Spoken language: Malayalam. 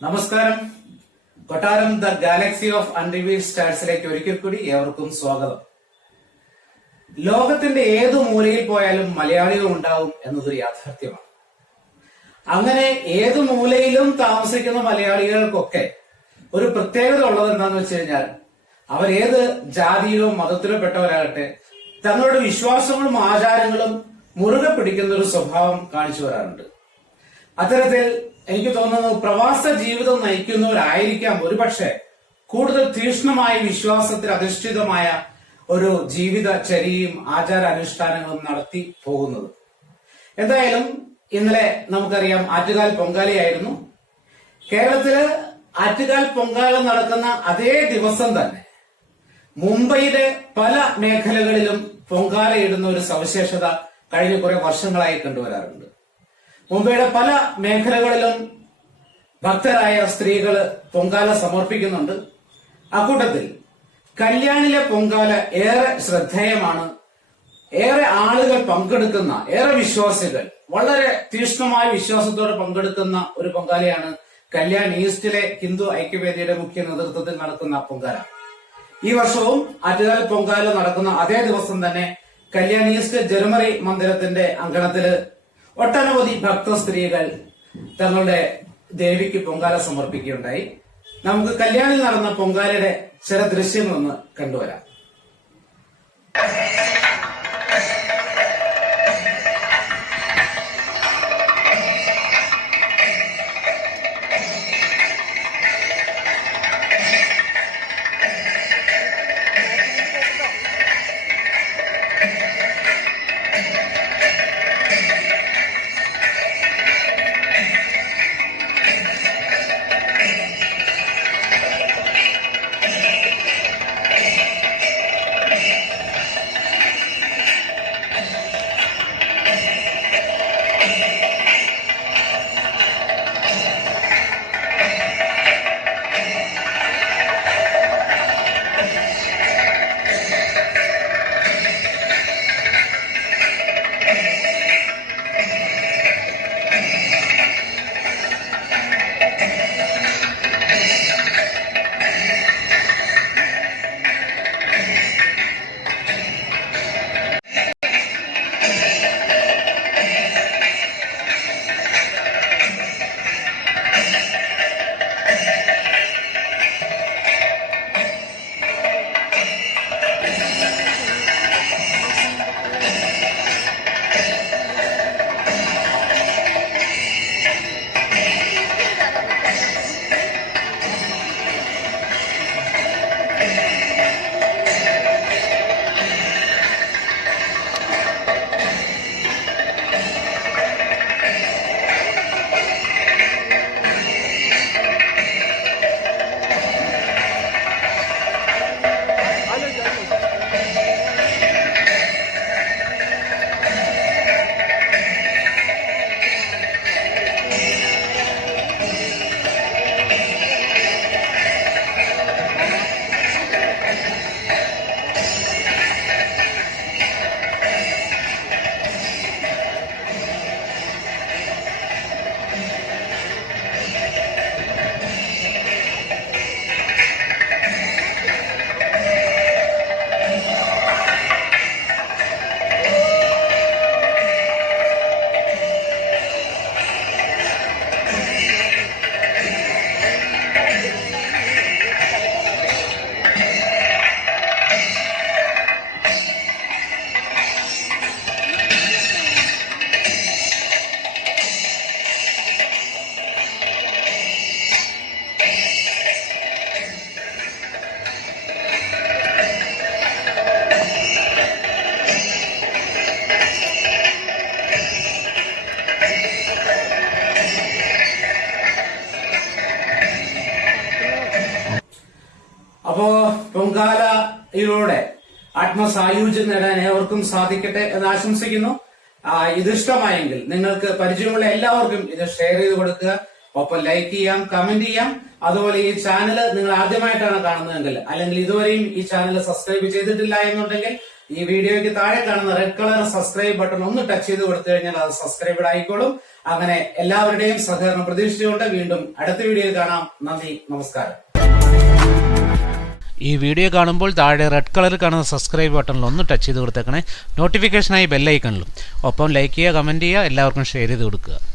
നമസ്കാരം. കൊട്ടാരം ദ ഗാലക്സി ഓഫ് അൺറിവീൽ സ്റ്റാർസിലേക്ക് ഒരിക്കൽ കൂടി ഏവർക്കും സ്വാഗതം. ലോകത്തിന്റെ ഏത് മൂലയിൽ പോയാലും മലയാളികൾ ഉണ്ടാവും എന്നതൊരു യാഥാർത്ഥ്യമാണ്. അങ്ങനെ ഏത് മൂലയിലും താമസിക്കുന്ന മലയാളികൾക്കൊക്കെ ഒരു പ്രത്യേകത ഉള്ളത് എന്താണെന്ന് വെച്ച് കഴിഞ്ഞാൽ അവർ ഏത് ജാതിയിലോ മതത്തിലോ പെട്ടവരാകട്ടെ തങ്ങളുടെ വിശ്വാസങ്ങളും ആചാരങ്ങളും മുറുകെ പിടിക്കുന്ന ഒരു സ്വഭാവം കാണിച്ചു വരാറുണ്ട് അത്തരത്തിൽ എനിക്ക് തോന്നുന്നു പ്രവാസ ജീവിതം നയിക്കുന്നവരായിരിക്കാം. ഒരുപക്ഷെ കൂടുതൽ തീക്ഷ്ണമായ വിശ്വാസത്തിൽ അധിഷ്ഠിതമായ ഒരു ജീവിതചര്യയും ആചാര അനുഷ്ഠാനങ്ങളും നടത്തി പോകുന്നത്. എന്തായാലും ഇന്നലെ നമുക്കറിയാം ആറ്റുകാൽ പൊങ്കാലയായിരുന്നു. കേരളത്തിൽ ആറ്റുകാൽ പൊങ്കാല നടക്കുന്ന അതേ ദിവസം തന്നെ മുംബൈയിലെ പല മേഖലകളിലും പൊങ്കാലയിടുന്ന ഒരു സവിശേഷത കഴിഞ്ഞ കുറെ വർഷങ്ങളായി കണ്ടുവരാറുണ്ട്. മുംബൈയുടെ പല മേഖലകളിലും ഭക്തരായ സ്ത്രീകൾ പൊങ്കാല സമർപ്പിക്കുന്നുണ്ട്. അക്കൂട്ടത്തിൽ കല്യാണിലെ പൊങ്കാല ഏറെ ശ്രദ്ധേയമാണ്. ഏറെ ആളുകൾ പങ്കെടുക്കുന്ന ഏറെ വിശ്വാസികൾ വളരെ തീക്ഷ്ണമായ വിശ്വാസത്തോടെ പങ്കെടുക്കുന്ന ഒരു പൊങ്കാലയാണ് കല്യാൺ ഈസ്റ്റിലെ ഹിന്ദു ഐക്യവേദിയുടെ മുഖ്യ നേതൃത്വത്തിൽ നടക്കുന്ന പൊങ്കാല. ഈ വർഷവും ആറ്റുകാൽ പൊങ്കാല നടക്കുന്ന അതേ ദിവസം തന്നെ കല്യാൺ ഈസ്റ്റ് ജർമറി മന്ദിരത്തിന്റെ അങ്കണത്തിൽ ഒട്ടനവധി ഭക്ത സ്ത്രീകൾ തങ്ങളുടെ ദേവിക്ക് പൊങ്കാല സമർപ്പിക്കുകയുണ്ടായി. നമുക്ക് കല്യാണിൽ നടന്ന പൊങ്കാലയുടെ ചില ദൃശ്യങ്ങളൊന്ന് കണ്ടുവരാം. അപ്പോ പൊങ്കാലയിലൂടെ ആത്മസായുജ്യം നേടാൻ ഏവർക്കും സാധിക്കട്ടെ എന്ന് ആശംസിക്കുന്നു. ഇതിഷ്ടമായെങ്കിൽ നിങ്ങൾക്ക് പരിചയമുള്ള എല്ലാവർക്കും ഇത് ഷെയർ ചെയ്ത് കൊടുക്കുക. ഒപ്പം ലൈക്ക് ചെയ്യാം കമന്റ് ചെയ്യാം. അതുപോലെ ഈ ചാനൽ നിങ്ങൾ ആദ്യമായിട്ടാണ് കാണുന്നതെങ്കിൽ അല്ലെങ്കിൽ ഇതുവരെയും ഈ ചാനൽ സബ്സ്ക്രൈബ് ചെയ്തിട്ടില്ല എന്നുണ്ടെങ്കിൽ ഈ വീഡിയോയ്ക്ക് താഴെ കാണുന്ന റെഡ് കളർ സബ്സ്ക്രൈബ് ബട്ടൺ ഒന്ന് ടച്ച് ചെയ്ത് കൊടുത്തു കഴിഞ്ഞാൽ അത് സബ്സ്ക്രൈബഡ് ആയിക്കോളും. അങ്ങനെ എല്ലാവരുടെയും സഹകരണം പ്രതീക്ഷിച്ചുകൊണ്ട് വീണ്ടും അടുത്ത വീഡിയോയിൽ കാണാം. നന്ദി നമസ്കാരം. ഈ വീഡിയോ കാണുമ്പോൾ താഴെ റെഡ് കളറിൽ കാണുന്ന സബ്സ്ക്രൈബ് ബട്ടണിൽ ഒന്ന് ടച്ച് ചെയ്ത് കൊടുത്തേക്കണേ. നോട്ടിഫിക്കേഷനായി ബെല്ലൈക്കണിലും ഒപ്പം ലൈക്ക് ചെയ്യുക കമന്റ് ചെയ്യുക എല്ലാവർക്കും ഷെയർ ചെയ്ത് കൊടുക്കുക.